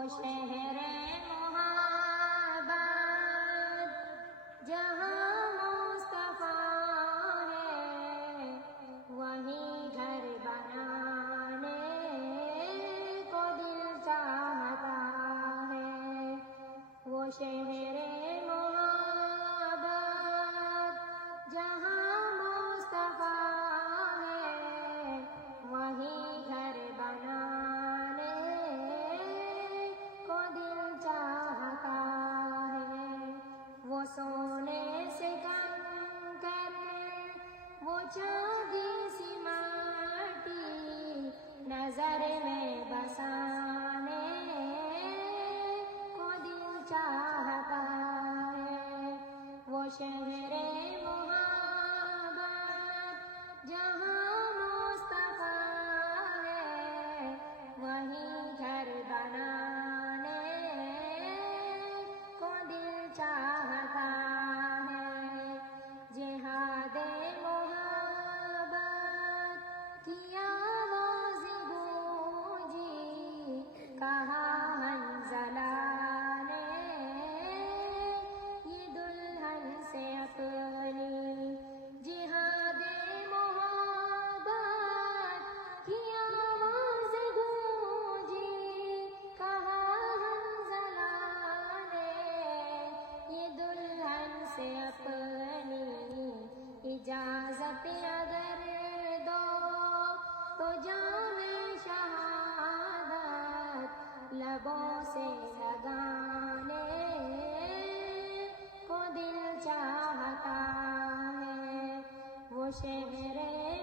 وہ شہر محبت جہاں مصطفیٰ ہے، وہیں گھر بنانے کو دل چاہتا ہے۔ وہ شہر محبت جہاں مصطفیٰ ہے، وہیں گھر بنانے کو دل چاہتا ہے۔ وہ سونے سے کنکر، وہ چاندی سی مٹی نظر میں بسانے کو دل چاہتا ہے۔ وہ شہر محبت جہاں مصطفیٰ ہے، وہیں گھر بنانے کو دل چاہتا ہے۔ جہاد محبت کی آواز گونجی، کہا حنظلہ نے یہ دلہن سے اپنی۔ جہاد محبت کی آواز گونجی، کہا حنظلہ نے یہ دلہن سے اپنی۔ اجازت اگر دو تو جام شہادت لبوں سے لگانے کو دل چاہتا ہے۔ وہ شہر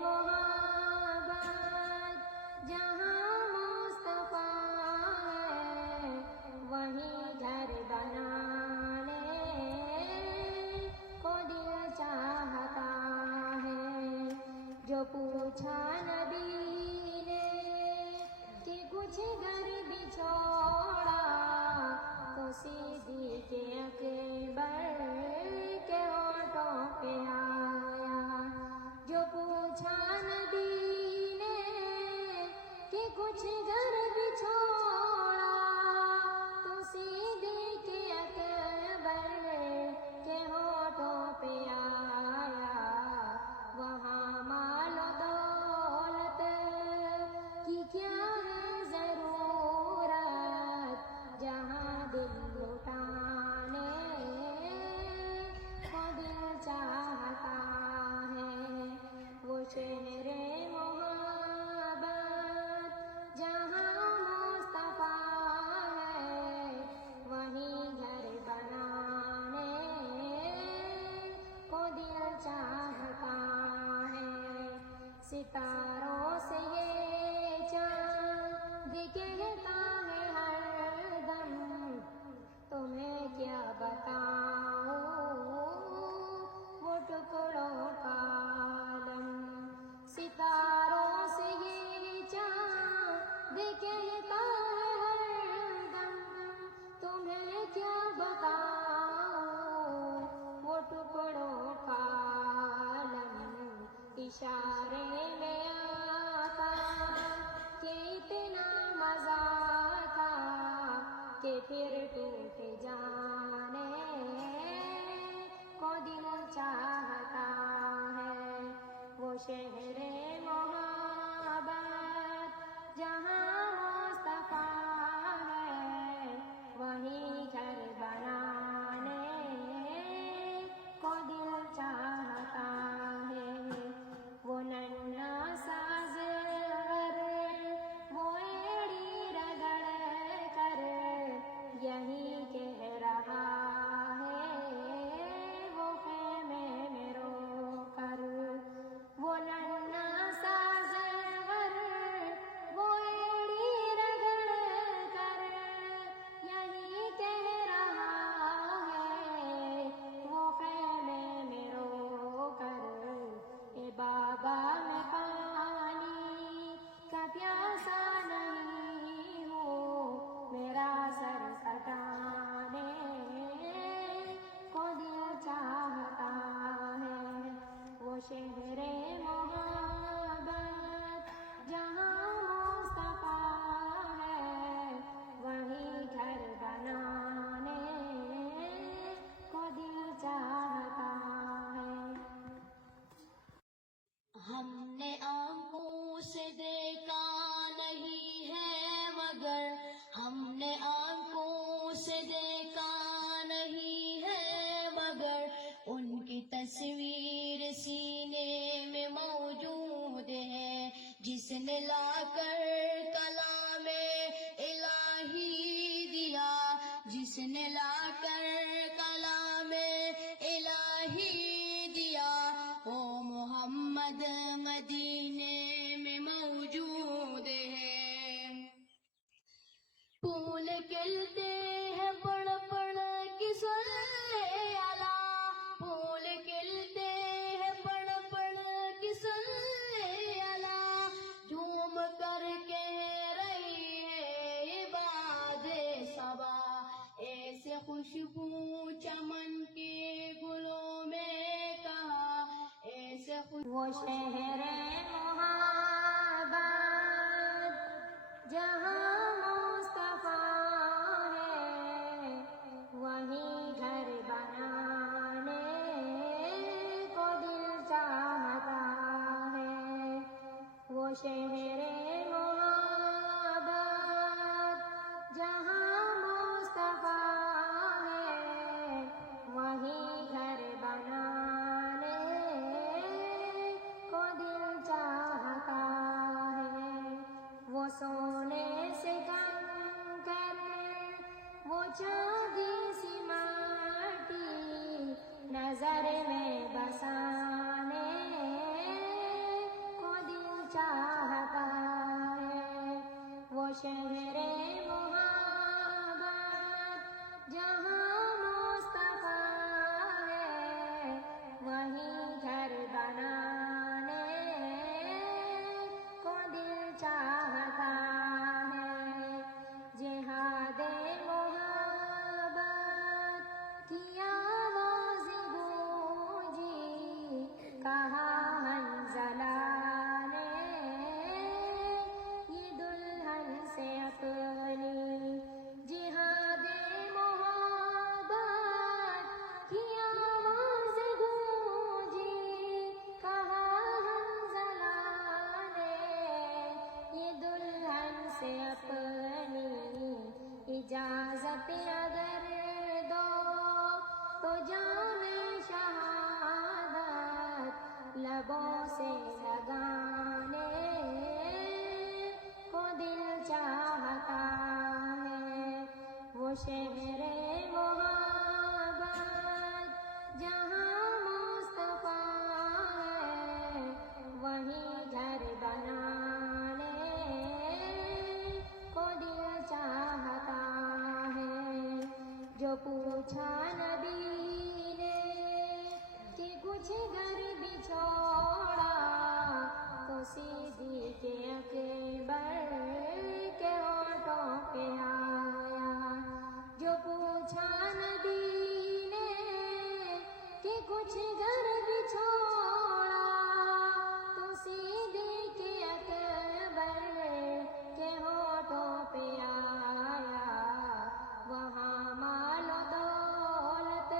محبت جہاں مصطفیٰ ہے، وہیں گھر بنانے کو دل چاہتا ہے۔ جو پوچھا نبی نے کہ کچھ گھر بھی چھوڑا، تو صدیق اکبر کے ہونٹوں پہ آیا۔ جو پوچھا نبی نے کہ کچھ گھر بھی چھوڑا، تو صدیق اکبر کے ہونٹوں پہ آیا۔ وہاں مال و دولت کی کیا ہے ضرورت، جہاں دل لٹانے کو دل چاہتا ہے۔ وہ شہر محبت جہاں مصطفیٰ ہے، وہیں گھر بنانے کو دل چاہتا ہے۔ ستاروں سے یہ چاند کہتا ہے ہر دم، تمہیں کیا بتاؤں وہ ٹکڑوں کا عالم۔ ستاروں سے یہ چاند کہتا ہے ہر دم، تمہیں کیا بتاؤں وہ ٹکڑوں کا عالم۔ اشارے میں آتا کہ اتنا مزہ تھا کہ پھر ٹوٹ جانے کو دل چاہتا ہے۔ وہ شہر محبت جہاں مصطفیٰ ہے، وہیں گھر بنانے کو دل چاہتا ہے۔ وہ ننھا سا زر وہ ایڑی رگڑ کر یہی کہہ رہا ہے، وہ خیمے میں رو کر۔ وہ ننھا نے لا کر کلام الہی دیا، جس نے لا کر کلام الہی دیا، وہ محمد مدینے میں موجود ہے۔ پھول کھلتے ہیں پڑھ پڑھ کے صلی اللہ، پھول کھلتے ہیں پڑھ پڑھ کے صلی اللہ، جھوم کر کہہ رہی ہے یہ باد صبا، ایسے خوشبو چمن کے گلوں میں کہا، ایسے وہ شہر محبت جہاں مصطفیٰ ہے، وہیں گھر بنانے کو دل چاہتا ہے۔ وہ شہر محبت جہاں مصطفیٰ ہے، وہیں گھر بنانے کو دل چاہتا ہے۔ وہ سونے سے کنکر، وہ چاندی سی مٹی، نظر میں بسانے کو دل چاہتا ہے۔ وہ شہر محبت جہاں مصطفیٰ ہے، وہیں گھر بنانے کو دل چاہتا ہے۔ جہاد محبت کی آواز گونجی، کہا حنظلہ نے یہ دلہن سے اپنی، جہاد محبت کی آواز گونجی، کہا حنظلہ نے یہ دلہن سے اپنی، اجازت اگر دو تو جام شہادت لبوں سے لگانے کو دل چاہتا ہے۔ وہ شہر محبت جہاں مصطفیٰ ہے، وہیں گھر بنانے کو دل چاہتا ہے۔ جو پوچھا نبی نے کہ کچھ گھر بھی چھوڑا، تو صدیق اکبر کے ہونٹوں پہ آیا۔ جو پوچھا نبی نے کہ کچھ گھر بھی چھوڑا، تو صدیق اکبر کے ہونٹوں پہ آیا۔ وہاں مال و دولت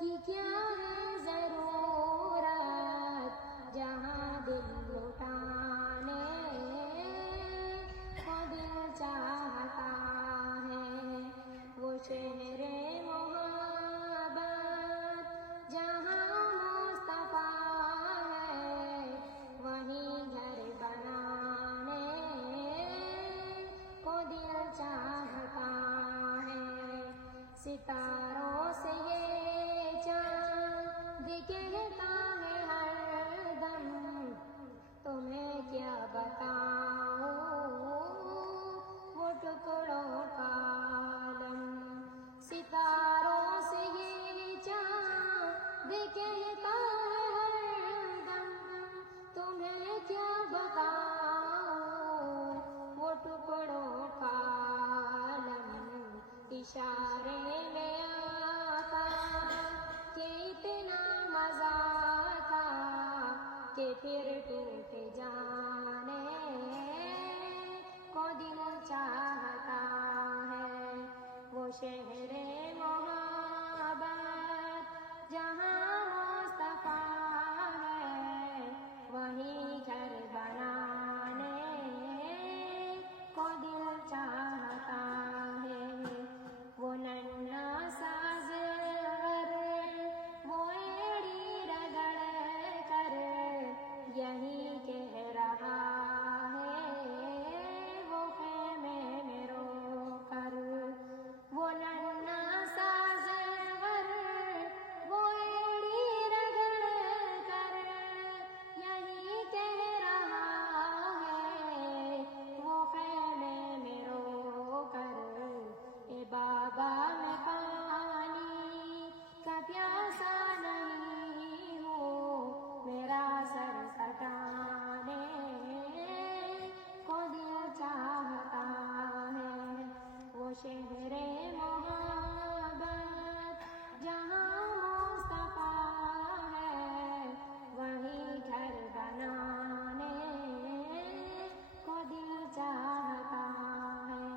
کی کیا ہے ضرورت، جہاں دل لٹانے کو دل چاہتا ہے۔ وہ شہر محبت جہاں مصطفیٰ ہے، وہیں گھر بنانے کو دل چاہتا ہے۔ ستاروں سے یہ چاند کہتا ہے ہر دم، تمہیں کیا بتاؤں وہ ٹکڑوں کا عالم۔ ستاروں سے یہ چاند کہتا ہے ہر دم، تمہیں کیا بتاؤں وہ ٹکڑوں کا عالم۔ اشارے میں آتا کہ اتنا مزہ تھا کہ پھر ٹوٹ جانے کو دل چاہتا ہے۔ وہ شہر محبت جہاں مصطفیٰ ہے، وہیں گھر بنانے کو دل چاہتا ہے۔ وہ ننھا سا زر، وہ ایڑی رگڑ کر یہی کہہ رہا شہر محبت جہاں مصطفیٰ ہے وہی گھر بنانے کو دل چاہتا ہے.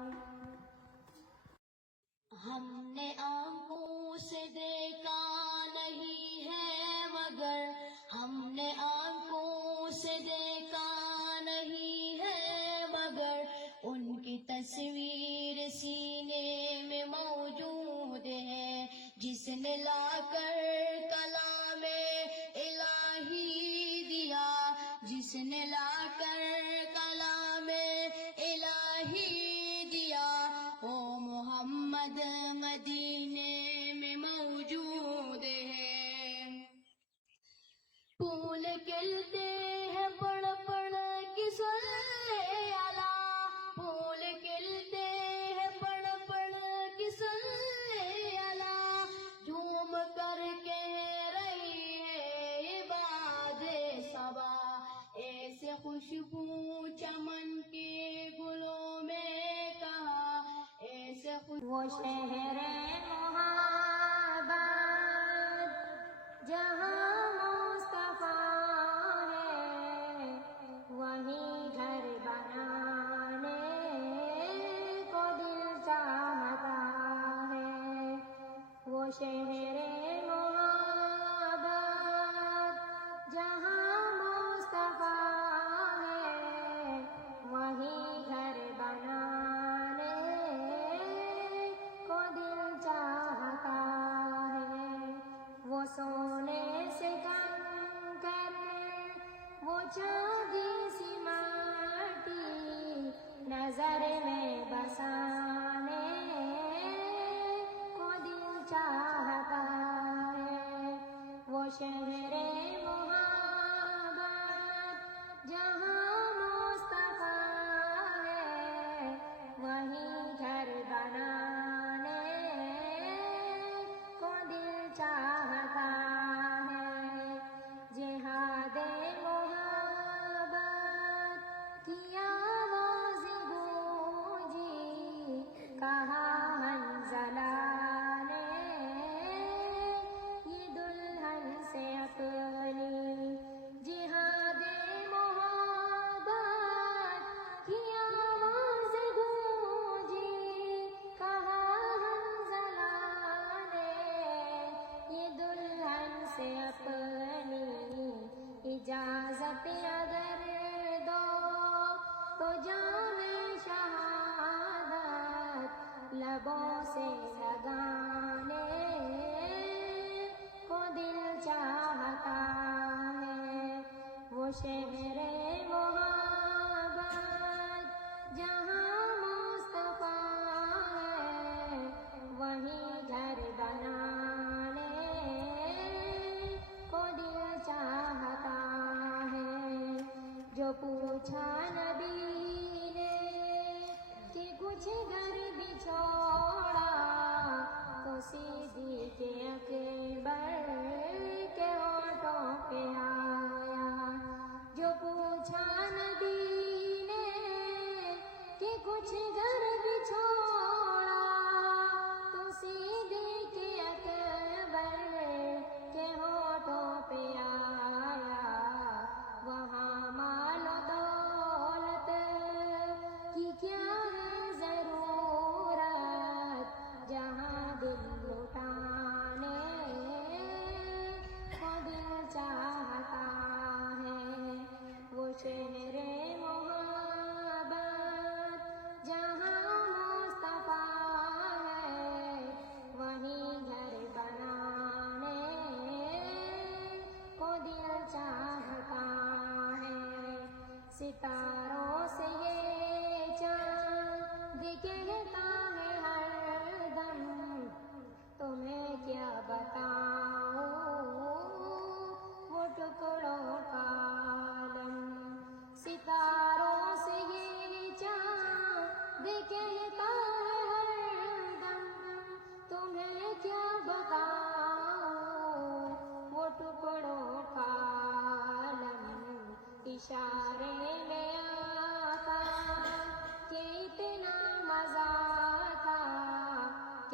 ہم نے آنکھوں سے دیکھا نہیں ہے مگر ہم نے آنکھوں سے دیکھا نہیں ہے مگر ان کی تصویر سینے میں موجود ہے. جس نے لا کر کلام الہی دیا جس نے لا کر کلام الہی دیا وہ محمد مدینے میں موجود ہے. پھول کھلتے ہیں پڑھ پڑھ کے صلی علی پھول کھلتے ہیں پڑھ پڑھ کے صلی علی جھوم کر کہہ رہی ہے یہ باد صبا ایسے خوشبو چمن کے گلوں میں کہا ایسے وہ شہر محبت جہاں مصطفیٰ ہے وہی گھر بنانے کو دل چاہتا ہے. وہ شہر محبت جہاں مصطفیٰ ہے وہی گھر بنانے کو دل چاہتا ہے. وہ سونے سے کنکر وہ چاندی سی مٹی نظر میں بسانے کو دل چاہتا ہے. وہ شہر محبت جہاں مصطفیٰ ہے وہی گھر بنانے کو دل چاہتا ہے. جہاد محبت کی آواز گونجی کہا حنظلہ نے یہ دلہن سے اپنی. جہاد محبت کی آواز گونجی کہا حنظلہ نے یہ دلہن سے اپنی. اجازت اگر دو تو جام شہادت لبوں سے لگانے کو دل چاہتا ہے. وہ شہر محبت جہاں مصطفیٰ ہے وہی گھر بنانے کو دل چاہتا ہے. جو پوچھا نبی نے کہ کچھ گھر بھی چھوڑا تو صدیق اکبر کے ہونٹوں پہ آیا. جو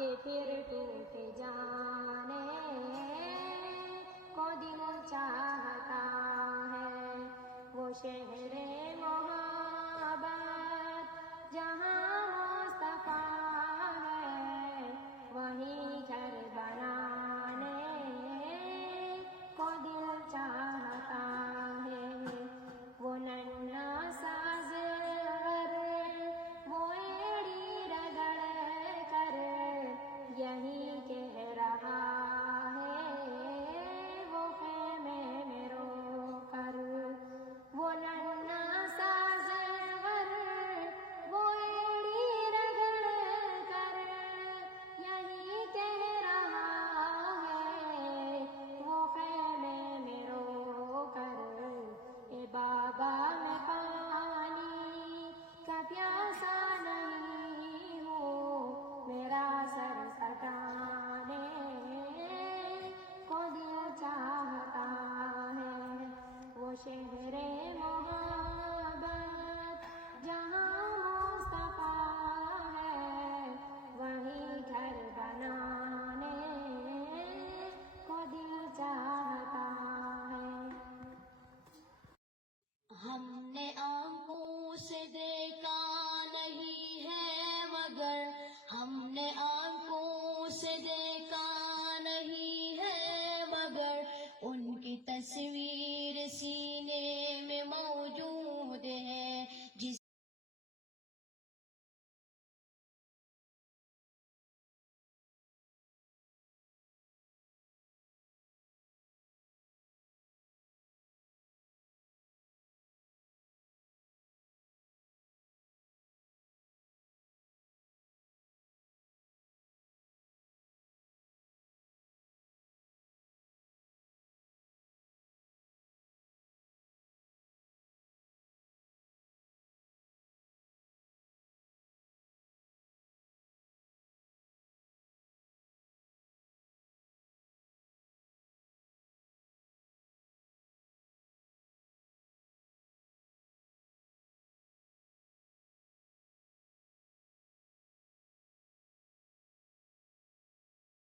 کہ پھر ٹوٹ جانے کو دل چاہتا ہے، وہ شہر محبت جہاں مصطفیٰ ہے، وہیں گھر بنانے کو دل چاہتا ہے، وہ ننھا سا زر وہ ایڑی رگڑ کر یہی کہہ رہا ہے، وہ خیمے میں رو کر، وہ ننھا سا زر وہ ایڑی رگڑ کر یہی کہہ رہا ہے، وہ خیمے میں رو کر، اے بابا میں پانی کا پیاسا نہیں ہوں، میرا سر کٹانے کو دل چاہتا ہے، وہ شہر محبت جہاں مصطفیٰ ہے، وہیں گھر بنانے کو دل چاہتا ہے۔ ہم نے آنکھوں سے دیکھا نہیں ہے مگر، ہم نے آنکھوں سے دیکھا نہیں ہے مگر، ان کی تصویر سی